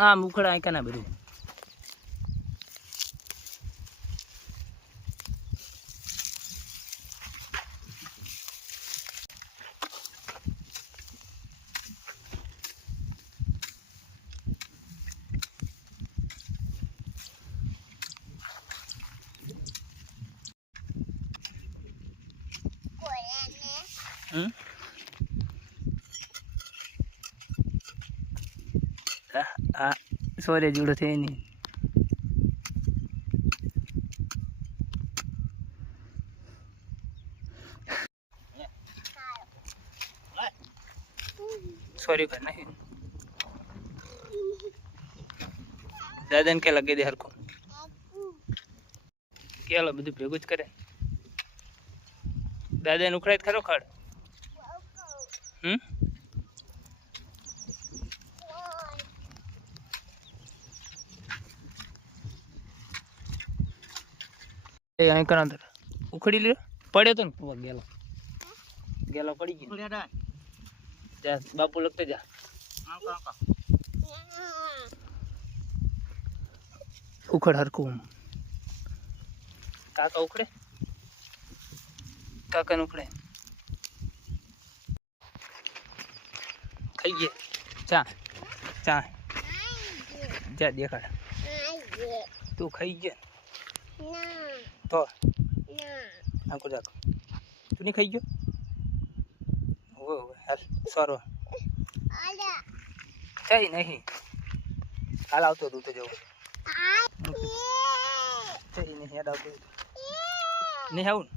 આમ ઉખડા આંકા ના બધું સોરે જુડો થઈ નહીં સોરી કર નહીં દાદાને કે લગી દે હરખું કેલો બધું ભેગું જ કરે દાદાને ઉખડાય ખરો ખડ અહીં કરા અંદર ઉખડી લે પડ્યો તો ને ગેલો ગેલો પડી ગયો જા બાપુ લગતે જા ઉખડ હરકું કાકા ઉખડે કાકા ઉખડે ખાઈ ગયા ચા ચા જા દેખાડ તું ખાઈ ગયા તો આંકો જાકો તું નહીં ખાઈ ગયો હાલ સારો કઈ નહીં હાલ આવતો તું તો જવું કઈ નહીં યાદ આવતું નહીં આવું ને